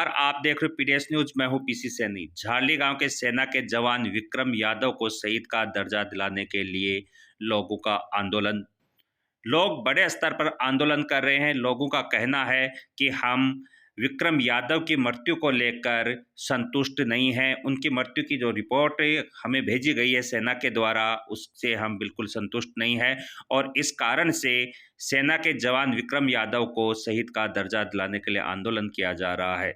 नमस्कार, आप देख रहे हो पीडीएस न्यूज। मैं हूं पीसी सैनी। झारली गांव के सेना के जवान विक्रम यादव को शहीद का दर्जा दिलाने के लिए लोगों का आंदोलन। लोग बड़े स्तर पर आंदोलन कर रहे हैं। लोगों का कहना है कि हम विक्रम यादव की मृत्यु को लेकर संतुष्ट नहीं हैं। उनकी मृत्यु की जो रिपोर्ट हमें भेजी गई है सेना के द्वारा, उससे हम बिल्कुल संतुष्ट नहीं हैं और इस कारण से सेना के जवान विक्रम यादव को शहीद का दर्जा दिलाने के लिए आंदोलन किया जा रहा है।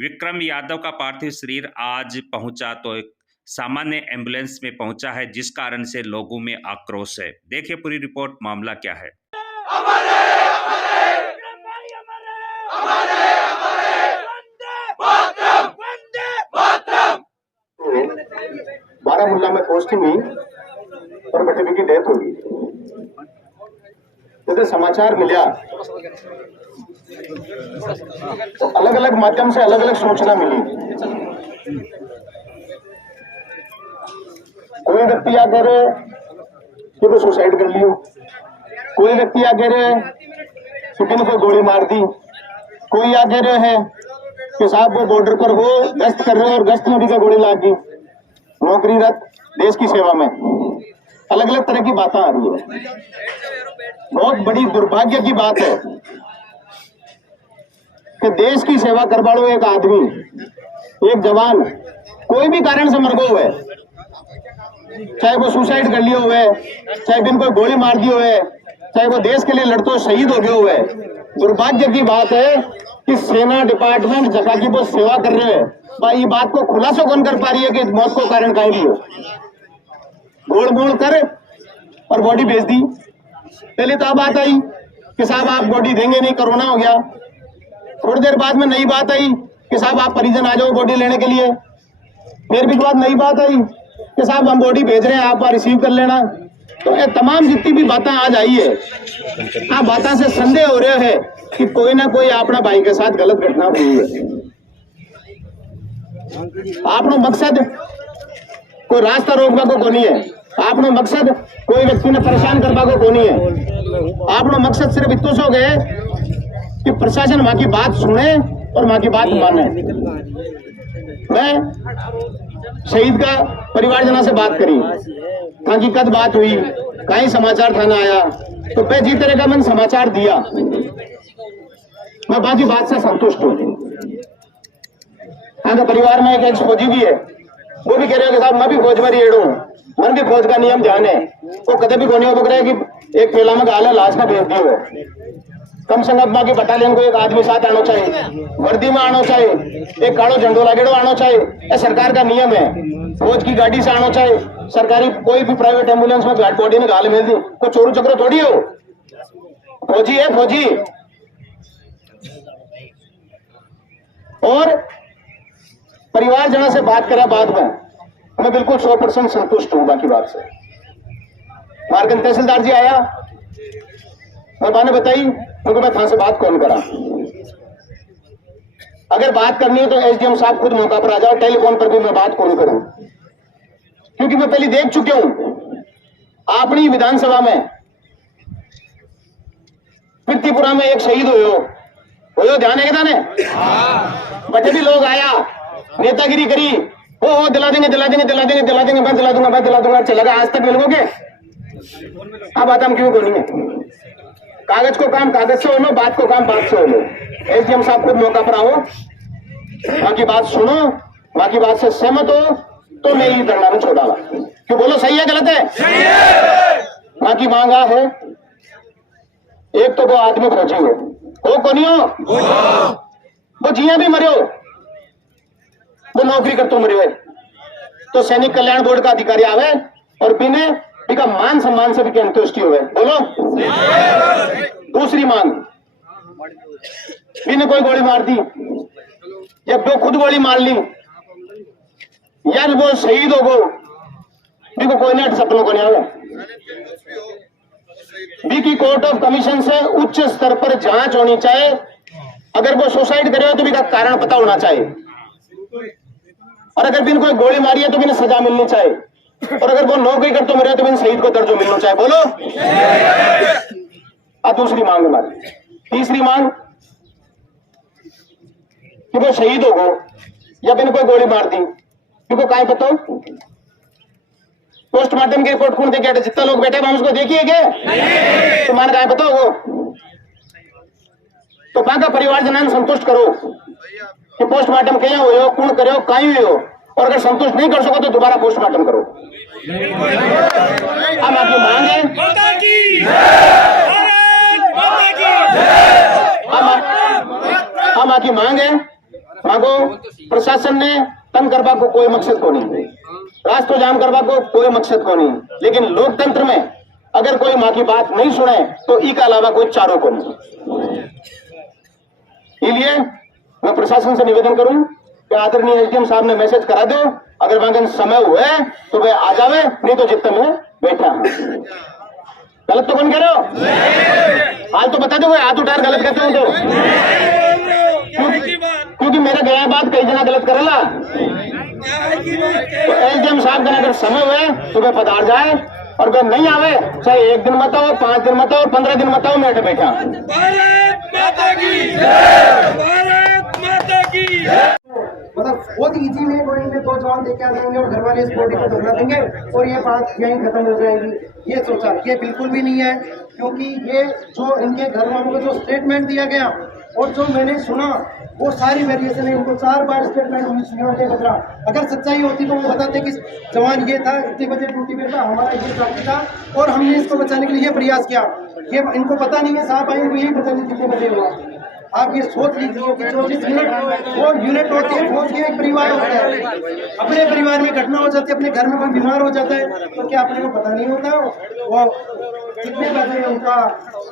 विक्रम यादव का पार्थिव शरीर आज पहुंचा तो एक सामान्य एम्बुलेंस में पहुंचा है, जिस कारण से लोगों में आक्रोश है। देखिए पूरी रिपोर्ट, मामला क्या है। बारामूला में पोस्टिंग हुई और बेटे की डेथ होगी। जैसे समाचार मिला तो अलग अलग माध्यम से अलग अलग सूचना मिली। कोई व्यक्ति आ कह रहे कि वो सुसाइड कर लियो, कोई व्यक्ति आ कह रहे कि किन को गोली मार दी, कोई आ कह रहे हैं कि साहब वो बॉर्डर पर हो गश्त कर रहे हैं और गश्त में भी क्या गोली लाग गई। नौकरीरत देश की सेवा में अलग अलग तरह की बातें आ रही है। बहुत बड़ी दुर्भाग्य की बात है कि देश की सेवा करवाड़ो एक आदमी, एक जवान कोई भी कारण से मर गो हुए, चाहे वो सुसाइड कर लियो हुए, चाहे बिन कोई गोली मार दी हुए, चाहे वो देश के लिए लड़ते शहीद हो गए हुए। दुर्भाग्य की बात है कि सेना डिपार्टमेंट जगह की वो सेवा कर रहे हैं, भाई ये बात को खुलासा कौन कर पा रही है कि मौत को कारण कहीं भी हो। गोड़ मोड़ कर और बॉडी भेज दी। पहले तो बात आई कि साहब आप बॉडी देंगे नहीं, कोरोना हो गया। थोड़ी देर बाद में नई बात आई कि साहब आप परिजन आ जाओ बॉडी लेने के लिए। फिर भी बाद नई बात आई कि साहब हम बॉडी भेज रहे हैं, आप रिसीव कर लेना। तो ये तमाम जितनी भी बातें आज आई है, हाँ बातें से संदेह हो रहे हैं कि कोई ना कोई अपना भाई के साथ गलत घटना हुई है। आपनो मकसद कोई रास्ता रोकवा को कोनी है, आपनो मकसद कोई व्यक्ति ने परेशान करवा को कोनी है। आपनो मकसद सिर्फ इतना सो गए कि प्रशासन माँ की बात सुने और माँ की बात माने। मैं शहीद का परिवारजनों से बात करी, हकीकत बात हुई, कहीं समाचार थाना आया तो मैं जिस तरह का मैंने समाचार दिया, मैं बाकी बात से संतुष्ट हूँ। हाँ, तो परिवार में एक एक्स फौजी भी है, वो भी कह रहे हो कि साहब मैं भी फौज में रेड हूँ, मन भी फौज का नियम ध्यान है। वो कदम भी कोनी पक रहे कि एक थैला में गाला लाश का भेज दियो है। कम से कम बाकी बटालियन को एक आदमी साथ आना चाहिए, वर्दी में आना चाहिए, एक काड़ो झंडो लागेड़ो आना चाहिए। ये सरकार का नियम है। फौज की गाड़ी से आना चाहिए। सरकारी कोई भी प्राइवेट एम्बुलेंस में बॉडी में गाल मिल दी, कोई चोरू चक्रो थोड़ी हो। फौजी है फौजी। और परिवार जना से बात करा बाद में मैं बिल्कुल 100% संतुष्ट हूं। बाकी बात से मार्गन तहसीलदार जी आया, मैंने बताई उनको मैं थाने से बात कौन करा। अगर बात करनी है तो एसडीएम साहब खुद मौका पर आ जाओ, टेलीफोन पर भी मैं बात कौन करूं, क्योंकि मैं पहले देख चुके हूं अपनी विधानसभा में पृथ्वीपुरा में एक शहीद हो ध्यान है ने बच्चे भी लोग आया, नेतागिरी करी, हो दिला देंगे दिला देंगे दिला देंगे दिला देंगे, मैं दिला दूंगा चलेगा। आज तक मिलोगे। अब बात हम क्यों बोली है, कागज को काम कागज से हो लो, बात को काम बात से हो लो। एसडीएम साहब खुद मौका पर आओ, बाकी बात सुनो, बाकी बात से सहमत हो तो मैं ही धरना में छोड़ा। क्यों बोलो, सही है गलत है? सही है। बाकी मांगा है एक तो वो आदमी फौजी हो को नहीं हो, वो जिया भी मरे हो, वो नौकरी करते मरे हुए, तो सैनिक कल्याण बोर्ड का अधिकारी आवे और बिना बिका मान सम्मान से भी संतुष्टि हुए। बोलो। दूसरी मांग, बिना कोई गोली मार दी, जब दो खुद गोली मार ली, यार वो शहीद हो गो, बिको कोई नहीं सपनों को नहीं आवे। बी की कोर्ट ऑफ कमीशन से उच्च स्तर पर जांच होनी चाहिए। अगर वो सुसाइड करे हो तो भी का कारण पता होना चाहिए, और अगर बिन कोई गोली मारी है तो बिन सजा मिलनी चाहिए, और अगर वो नौकरी करते मेरे तो बिन शहीद को दर्जा मिलना चाहिए। बोलो। दूसरी मांग हमारी। तीसरी मांग कि वो शहीद हो गो या बिन कोई गोली मार दी, क्योंकि काहे पता हो पोस्टमार्टम की रिपोर्ट कौन देखे? जितना लोग बैठे हम उसको देखिए क्या तुम्हारे काहे पता हो? तो बाका परिवार जन संतुष्ट करो कि पोस्टमार्टम कहीं हो कौन करो कहीं हो, और अगर संतुष्ट नहीं कर सको तो दोबारा पोस्टमार्टम करो। हम आपकी मांग है, हम आपकी मांग है, मांगो। प्रशासन ने तंग करवा को कोई मकसद को नहीं, रास्ता जाम करवा को कोई मकसद को नहीं, लेकिन लोकतंत्र में अगर कोई मां की बात नहीं सुने तो इसके अलावा कोई चारों को नहीं। इसलिए मैं प्रशासन से निवेदन करूं कि आदरणीय एसडीएम साहब ने मैसेज करा दो, अगर वहां समय हुए तो वे आ जावे, नहीं तो जितने में बैठा। गलत तो कौन कह रहे हो? आज तो बता दो हाथ उठाकर गलत कहते हो तो, क्योंकि मेरे गया बात कई जना गलत करेला। तो एसडीएम साहब का अगर समय हुए तो वे पधार जाए, और अगर नहीं आवे चाहे 1 दिन मत आओ, 5 दिन मत आओ, 15 दिन मत आओ, मैं बैठा। मतलब बहुत इजी में कोई में 2 जवान देके आ जाएंगे और घर वाले इस बॉडी को धोखा देंगे और ये बात यहीं खत्म हो जाएगी। ये सोचा, ये बिल्कुल भी नहीं है, क्योंकि ये जो इनके घर वालों को जो स्टेटमेंट दिया गया और जो मैंने सुना वो सारी वेरिएशन है। इनको 4 बार स्टेटमेंट सुनाने बदला। अगर सच्चाई होती तो वो बताते कि जवान ये था, इतने बजे ड्यूटी पे था, हमारा ये साथी था और हमने इसको बचाने के लिए ये प्रयास किया। ये इनको पता नहीं है, साहब आए यही पता नहीं कितने बजे हुआ। आप ये सोच लीजिए कि 24 मिनट वो यूनिट होती है, फौज की एक परिवार होता है। अपने परिवार में घटना हो जाती है, अपने घर में कोई बीमार हो जाता है तो क्या अपने को पता नहीं होता वो कितने बजे उनका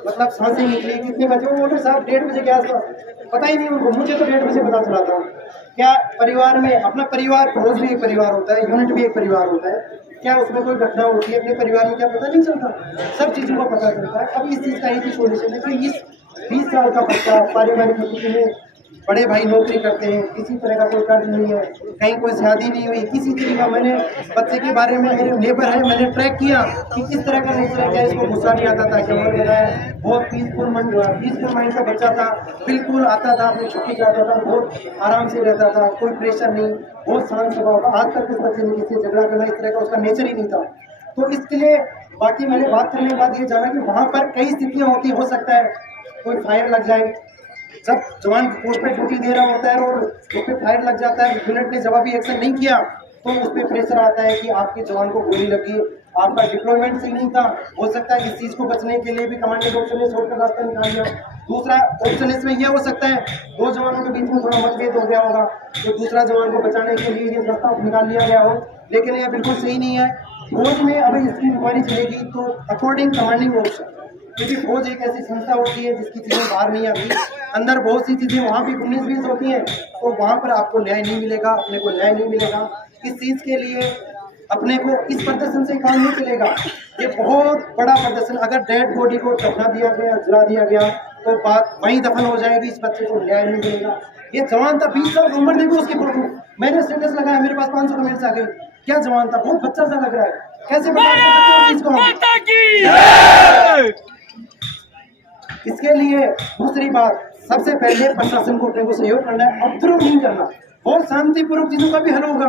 मतलब सांसें निकली, कितने बजे वो बोले साहब 1:30 बजे के आसपास, पता ही नहीं उनको। मुझे तो 1:30 बजे पता चला था। क्या परिवार में अपना परिवार, फौज भी एक परिवार होता है, यूनिट भी एक परिवार होता है, क्या उसमें कोई घटना होती है अपने परिवार में क्या पता नहीं चलता? सब चीज़ों का पता चलता है। अब इस चीज़ का एक ही सोल्यूशन है कि इस 20 साल का बच्चा पारिवारिक स्थिति में, बड़े भाई नौकरी करते हैं, किसी तरह का कोई कर्ज नहीं है, कहीं कोई शादी नहीं हुई, किसी तरह का। मैंने बच्चे के बारे में, मेरे नेबर है, मैंने ट्रैक किया कि किस तरह का नेचर है, क्या इसको गुस्सा नहीं आता था, क्या बताया बहुत पीसफुल माइंड का बच्चा था, बिल्कुल आता था, अपनी छुट्टी जाता था, बहुत आराम से रहता था, कोई प्रेशर नहीं, बहुत शांत स्वभाव था। आज तक इस बच्चे ने किसी झगड़ा करना, इस तरह का उसका नेचर ही नहीं था। तो इसके लिए बाकी मैंने बात करने के बाद ये जाना कि वहाँ पर कई स्थितियाँ होती, हो सकता है कोई फायर लग जाए। जब जवान पोस्ट पे ड्यूटी दे रहा होता है और उस पर फायर लग जाता है, यूनिट ने जवाबी एक्शन नहीं किया तो उस पर प्रेशर आता है कि आपके जवान को गोली लगी, आपका डिप्लॉयमेंट सही नहीं था। हो सकता है इस चीज़ को बचने के लिए भी कमांडेंट ऑप्शन ने शॉर्टकट रास्ता निकाल लिया। दूसरा ऑप्शन इसमें यह हो सकता है 2 जवानों के बीच में थोड़ा मतभेद हो गया होगा तो दूसरा जवान को बचाने के लिए ये रास्ता निकाल लिया गया हो, लेकिन यह बिल्कुल सही नहीं है। फौज में अभी इसकी इंक्वायरी चलेगी तो अकॉर्डिंग कमांडिंग ऑप्शन, क्योंकि फौज एक ऐसी संस्था होती है जिसकी चीज़ें बाहर नहीं आती, अंदर बहुत सी चीज़ें वहाँ भी 19-20 होती हैं, तो वहाँ पर आपको न्याय नहीं मिलेगा, अपने को न्याय नहीं मिलेगा। इस चीज़ के लिए अपने को इस प्रदर्शन से काम नहीं चलेगा। ये बहुत बड़ा प्रदर्शन, अगर डेड बॉडी को दफना दिया गया, जला दिया गया तो बात वहीं दफन हो जाएगी, इस बच्चे को न्याय नहीं मिलेगा। ये जवान था, 20 साल उम्र, देखो उसकी फोटो, मैंने स्टेटस लगाया, मेरे पास 500 कमेंट्स आ गए। क्या जवान था, बहुत बच्चा सा लग रहा है, कैसे इसके लिए दूसरी बात, सबसे पहले प्रशासन को अपने को सहयोग करना है, ऑब्जर्व नहीं करना, बहुत शांतिपूर्वक चीजों का भी हल होगा।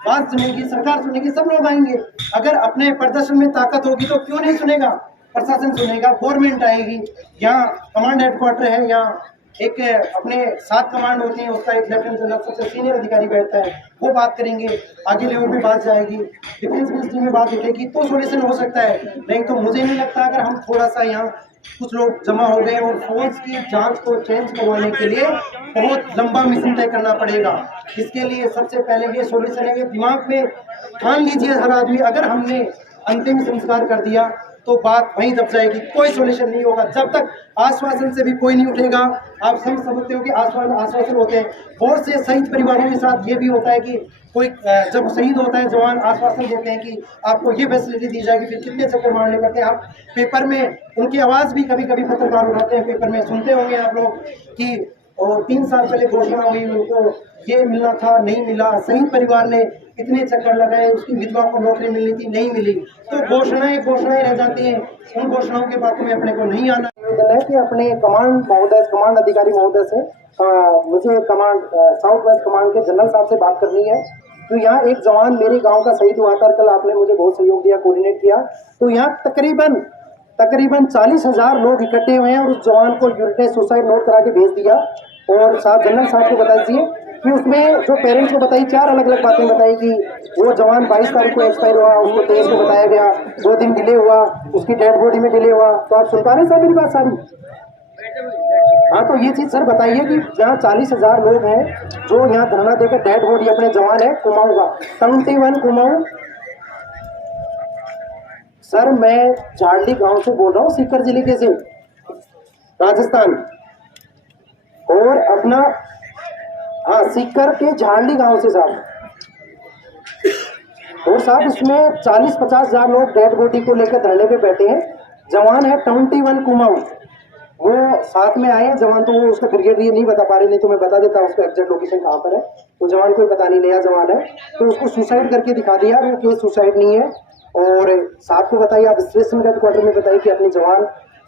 बात सुनेगी सरकार, सुनेगी, सब लोग आएंगे। अगर अपने प्रदर्शन में ताकत होगी तो क्यों नहीं सुनेगा, प्रशासन सुनेगा, गवर्नमेंट आएगी। यहाँ कमांड हेडक्वार्टर है, यहाँ एक अपने 7 कमांड होती है, उसका एक लेफ्टिनेंट जनरल सबसे सीनियर अधिकारी बैठता है, वो बात करेंगे, आगे लेवल पे बात जाएगी, डिफेंस मिनिस्ट्री में बात उठेगी तो सॉल्यूशन हो सकता है। नहीं तो मुझे नहीं लगता, अगर हम थोड़ा सा यहाँ कुछ लोग जमा हो गए और फौज की जांच को चेंज करवाने के लिए बहुत लंबा मिशन तय करना पड़ेगा। इसके लिए सबसे पहले ये सॉल्यूशन है, ये दिमाग में ठान लीजिए हर आदमी, अगर हमने अंतिम संस्कार कर दिया तो बात वहीं दब जाएगी, कोई सॉल्यूशन नहीं होगा। जब तक आश्वासन से भी कोई नहीं उठेगा, आप समझ सकते हो कि आश्वासन होते हैं, बहुत से शहीद परिवारों के साथ ये भी होता है कि कोई जब शहीद होता है जवान, आश्वासन देते हैं कि आपको ये फैसिलिटी दी जाएगी, फिर कितने चक्कर मारने पड़ते हैं। आप पेपर में उनकी आवाज़ भी कभी कभी पत्रकार उठाते हैं, पेपर में सुनते होंगे आप लोग कि और 3 साल पहले घोषणा हुई, उनको ये मिलना था, नहीं मिला, शहीद परिवार ने इतने चक्कर लगाए, उसकी विधवा को नौकरी मिलनी थी, नहीं मिली। तो घोषणाएं रह जाती हैं, उन घोषणाओं के बातों में अपने को नहीं आना है कि अपने कमांड अधिकारी महोदय से मुझे कमांड साउथ वेस्ट कमांड के जनरल साहब से बात करनी है। तो यहाँ एक जवान मेरे गांव का शहीद हुआ था, कल आपने मुझे बहुत सहयोग दिया, कोऑर्डिनेट किया। तो यहाँ तकरीबन 40,000 लोग इकट्ठे हुए हैं और उस जवान को यूनिट ने सुसाइड नोट करा के भेज दिया। और साहब जनरल साहब को बता दीजिए कि उसमें जो पेरेंट्स को बताई 4 अलग अलग बातें बताई कि वो जवान 22 तारीख को एक्सपायर हुआ, उसको 23 को बताया गया, 2 दिन डिले हुआ, उसकी डेड बॉडी में डिले हुआ। तो आप सुन पा रहे हैं सर मेरी बात सारी? हाँ, तो ये चीज सर बताइए कि जहाँ 40,000 लोग हैं जो यहाँ धरना देकर डेड बॉडी अपने जवान है कुमाऊं का 71 कुमाऊं। सर मैं झारली गांव से बोल रहा हूँ, सीकर जिले के से, राजस्थान। और अपना हाँ सीकर के झारली गांव से साहब। और साहब इसमें 40-50 हजार लोग डेड बॉडी को लेकर धरने पे बैठे हैं। जवान है 21 कुमाऊं, वो साथ में आए हैं जवान। तो वो उसका ब्रिगेड ये नहीं बता पा रहे, नहीं तो मैं बता देता उसका एग्जैक्ट लोकेशन कहाँ पर है। तो जवान कोई पता नहीं, नया जवान है। तो उसको सुसाइड करके दिखा दिया, वो केस सुसाइड नहीं है। और साहब को बताइए, आप स्टेशन हेडक्वार्टर में बताइए कि अपनी जवान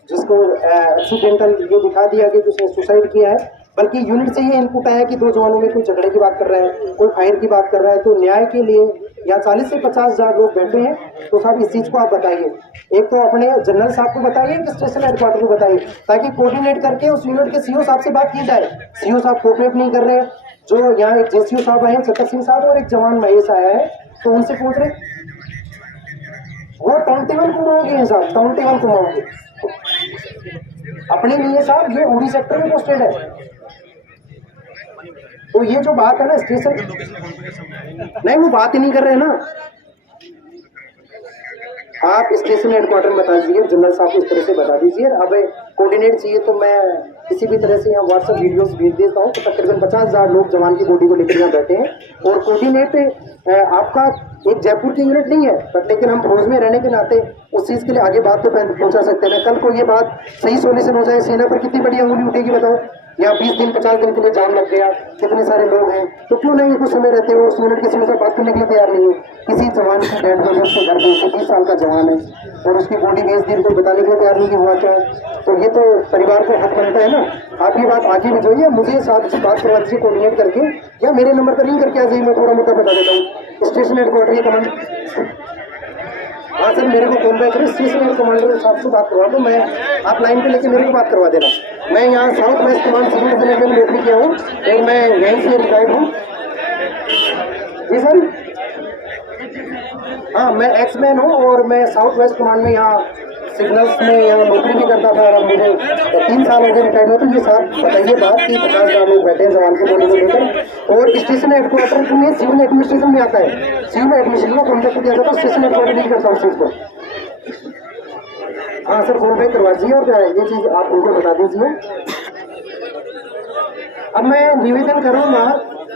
जिसको एक्सीडेंटल ये दिखा दिया कि उसने सुसाइड किया है। बल्कि यूनिट से ये इनपुट आया कि 2 जवानों में कोई झगड़े की बात कर रहा है, कोई फायर की बात कर रहा है। तो न्याय के लिए यहाँ 40 से 50 हजार लोग बैठे हैं। तो साहब इस चीज़ को आप बताइए, एक तो अपने जनरल साहब को बताइए कि स्टेशन हेडक्वार्टर को बताइए, ताकि कोऑर्डिनेट करके उस यूनिट के सीओ साहब से बात की जाए। सीओ साहब कोऑपरेट नहीं कर रहे। जो यहाँ एक जेसीओ साहब आए हैं छतर सिंह साहब, और एक जवान महेश आया है, तो उनसे पूछ रहे वो 21 कुमाऊं के हैं साहब, 21 कुमाऊं के अपने नहीं है साहब, ये उड़ी सेक्टर में पोस्टेड है। तो ये जो बात है ना स्टेशन, नहीं वो बात ही नहीं कर रहे हैं ना। आप स्टेशन हेडक्वार्टर में बता दीजिए, जनरल साहब को इस तरह से बता दीजिए। अब कोऑर्डिनेट चाहिए तो मैं किसी भी तरह से यहाँ व्हाट्सएप वीडियोस भेज देता हूँ। तो तकरीबन 50 हजार लोग जवान की बॉडी को लेकर यहाँ बैठे हैं। और कोऑर्डिनेट आपका एक जयपुर की यूनिट नहीं है, बट लेकिन हम फौज में रहने के नाते उस चीज़ के लिए आगे बात तो पहुँचा सकते हैं। कल को ये बात सही सोल्यूशन हो जाए, सेना पर कितनी बड़ी अंगुली उठेगी बताओ। यहाँ 20 दिन 50 दिन के लिए जाम लग गया, कितने सारे लोग हैं, तो क्यों नहीं कुछ समय रहते हो उस यूनिट के से बात करने के लिए तैयार नहीं है। किसी जवान की डेड बॉडी उसके घर पे 20 साल का जवान है और उसकी बॉडी 20 दिन को बताने के लिए तैयार नहीं हुआ क्या, तो ये तो परिवार को हक बनता है ना। आप ये बात आगे भी जोइए, मुझे साथ से बात करवा दीजिए कोऑर्डिनेट करके, या मेरे नंबर पर रिंग करके आ जाइए, मैं थोड़ा मोटा बता देता हूँ। स्टेशन हेडक्वार्टर ये कमांड, हाँ सर मेरे को कॉल बैक करें, स्टेशन कमांडर साहब से बात करवा दो। मैं आप लाइन पे लेके मेरे को बात करवा देना। मैं यहाँ साउथ वेस्ट कमांड सिविल जिले में नौकरी किया हूँ और मैं यहीं से रिटायर्ड हूँ। जी सर, हाँ मैं एक्समैन हूँ और मैं साउथ वेस्ट कमांड में यहाँ सिग्नल्स में यहाँ नौकरी भी करता था। और मुझे 3 साल हो गए रिटायर्ड होते। ये साहब बताइए बात कि 50 हजार लोग बैठे हैं जवान की बॉडी को लेकर। और स्टेशन हेडक्वार्टर में सिविल एडमिनिस्ट्रेशन भी आता है, सिविल एडमिनिस्ट्रेशन को कॉन्टेक्ट किया जाता है, स्टेशन हेडक्वार्टर नहीं करता उस चीज़ को। हाँ सर कॉल बैक करवा दीजिए और ये चीज़ आप उनको बता दीजिए। अब मैं निवेदन करूँगा